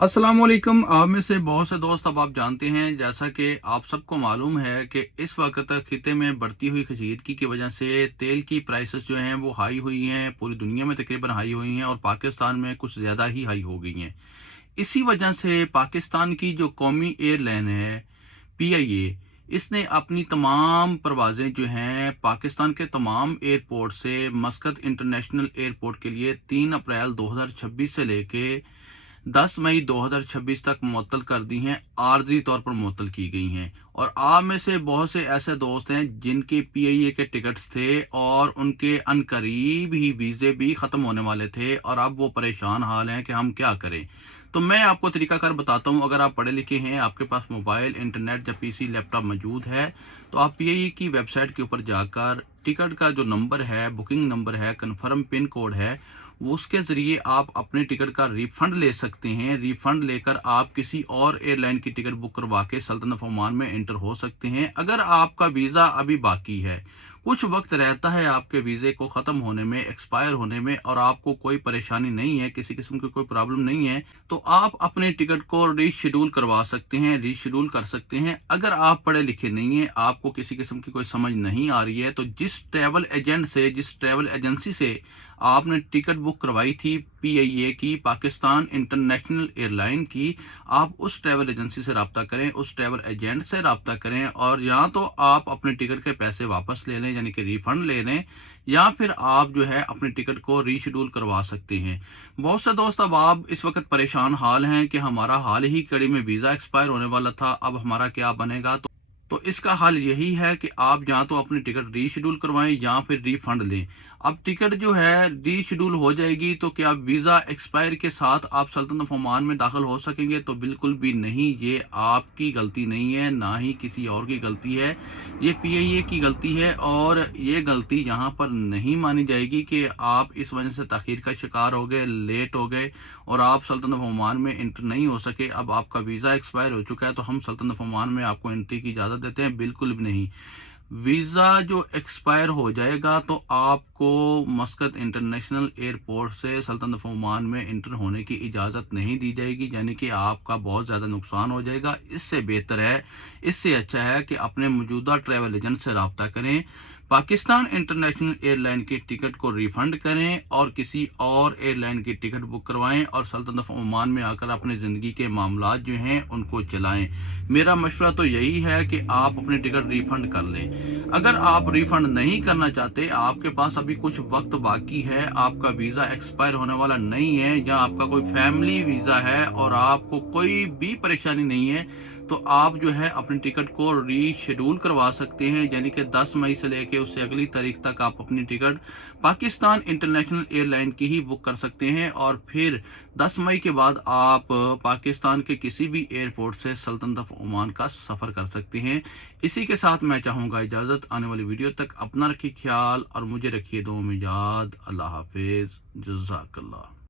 अस्सलाम वालेकुम। आप में से बहुत से दोस्त अब आप जानते हैं, जैसा कि आप सबको मालूम है कि इस वक्त खिते में बढ़ती हुई कशीदगी की वजह से तेल की प्राइसेस जो हैं वो हाई हुई हैं। पूरी दुनिया में तकरीबन हाई हुई हैं और पाकिस्तान में कुछ ज़्यादा ही हाई हो गई हैं। इसी वजह से पाकिस्तान की जो कौमी एयरलाइन है पीआईए, इसने अपनी तमाम परवाज़ें जो हैं पाकिस्तान के तमाम एयरपोर्ट से मस्कत इंटरनेशनल एयरपोर्ट के लिए 3 अप्रैल 2026 से लेके 10 मई 2026 तक मुअत्तल कर दी हैं, आर्जी तौर पर मुअत्तल की गई हैं। और आप में से बहुत से ऐसे दोस्त हैं जिनके पीआईए के टिकट्स थे और उनके अनकरीब ही वीज़े भी ख़त्म होने वाले थे और अब वो परेशान हाल हैं कि हम क्या करें। तो मैं आपको तरीकाकार बताता हूँ। अगर आप पढ़े लिखे हैं, आपके पास मोबाइल, इंटरनेट या पीसी, लैपटॉप मौजूद है, तो आप पीआईए की वेबसाइट के ऊपर जाकर टिकट का जो नंबर है, बुकिंग नंबर है, कन्फर्म पिन कोड है, वो उसके ज़रिए आप अपने टिकट का रिफ़ंड ले सकते हैं। रिफ़ंड लेकर आप किसी और एयरलाइन की टिकट बुक करवा के सल्तनत ओमान में एंटर हो सकते हैं। अगर आपका वीज़ा अभी बाकी है, कुछ वक्त रहता है आपके वीज़े को ख़त्म होने में, एक्सपायर होने में, और आपको कोई परेशानी नहीं है, किसी किस्म की कोई प्रॉब्लम नहीं है, तो आप अपने टिकट को रीशेड्यूल करवा सकते हैं, रीशेड्यूल कर सकते हैं। अगर आप पढ़े लिखे नहीं हैं, आपको किसी किस्म की कोई समझ नहीं आ रही है, तो जिस ट्रैवल एजेंट से, जिस ट्रैवल एजेंसी से आपने टिकट बुक करवाई थी पीआईए की, पाकिस्तान इंटरनेशनल एयरलाइन की, आप उस ट्रैवल एजेंसी से रब्ता करें, उस ट्रैवल एजेंट से रब्ता करें, और या तो आप अपने टिकट के पैसे वापस ले लें, यानी कि रिफंड ले लें, या फिर आप जो है अपने टिकट को रीशेड्यूल करवा सकते हैं। बहुत से दोस्त अब आप इस वक्त परेशान हाल हैं कि हमारा हाल ही कड़ी में वीज़ा एक्सपायर होने वाला था, अब हमारा क्या बनेगा। तो इसका हल यही है कि आप या तो अपनी टिकट रीशेड्यूल करवाएं या फिर रिफंड लें। अब टिकट जो है रीशेड्यूल हो जाएगी तो क्या वीज़ा एक्सपायर के साथ आप सल्तनत ओमान में दाखिल हो सकेंगे? तो बिल्कुल भी नहीं। ये आपकी गलती नहीं है, ना ही किसी और की गलती है, ये पीआईए की गलती है। और ये गलती यहाँ पर नहीं मानी जाएगी कि आप इस वजह से ताखीर का शिकार हो गए, लेट हो गए और आप सल्तनत ओमान में इंटर नहीं हो सके। अब आपका वीज़ा एक्सपायर हो चुका है तो हम सल्तनत ओमान में आपको एंट्री की इजाज़त देते हैं? बिल्कुल भी नहीं। वीज़ा जो एक्सपायर हो जाएगा तो आपको मस्कत इंटरनेशनल एयरपोर्ट से सल्तनत ओमान में इंटर होने की इजाज़त नहीं दी जाएगी, यानी कि आपका बहुत ज़्यादा नुकसान हो जाएगा। इससे बेहतर है, इससे अच्छा है कि अपने मौजूदा ट्रैवल एजेंट से रब्ता करें, पाकिस्तान इंटरनेशनल एयरलाइन की टिकट को रिफंड करें और किसी और एयरलाइन की टिकट बुक करवाएं और सल्तनत ओमान में आकर अपनी ज़िंदगी के मामलात जो हैं उनको चलाएं। मेरा मशवरा तो यही है कि आप अपनी टिकट रिफंड कर लें। अगर आप रिफंड नहीं करना चाहते, आपके पास अभी कुछ वक्त बाकी है, आपका वीज़ा एक्सपायर होने वाला नहीं है, या आपका कोई फैमिली वीज़ा है और आपको कोई भी परेशानी नहीं है, तो आप जो है अपनी टिकट को रीशेड्यूल करवा सकते हैं, यानी कि 10 मई से लेके उससे अगली तारीख तक आप अपनी टिकट पाकिस्तान इंटरनेशनल एयरलाइन की ही बुक कर सकते हैं और फिर 10 मई के बाद आप पाकिस्तान के किसी भी एयरपोर्ट से सल्तनत ऑफ ओमान का सफ़र कर सकते हैं। इसी के साथ मैं चाहूँगा इजाज़त। आने वाली वीडियो तक अपना रखिए ख्याल और मुझे रखिए दुआ में याद। अल्लाह हाफिज़। जज़ाकल्लाह।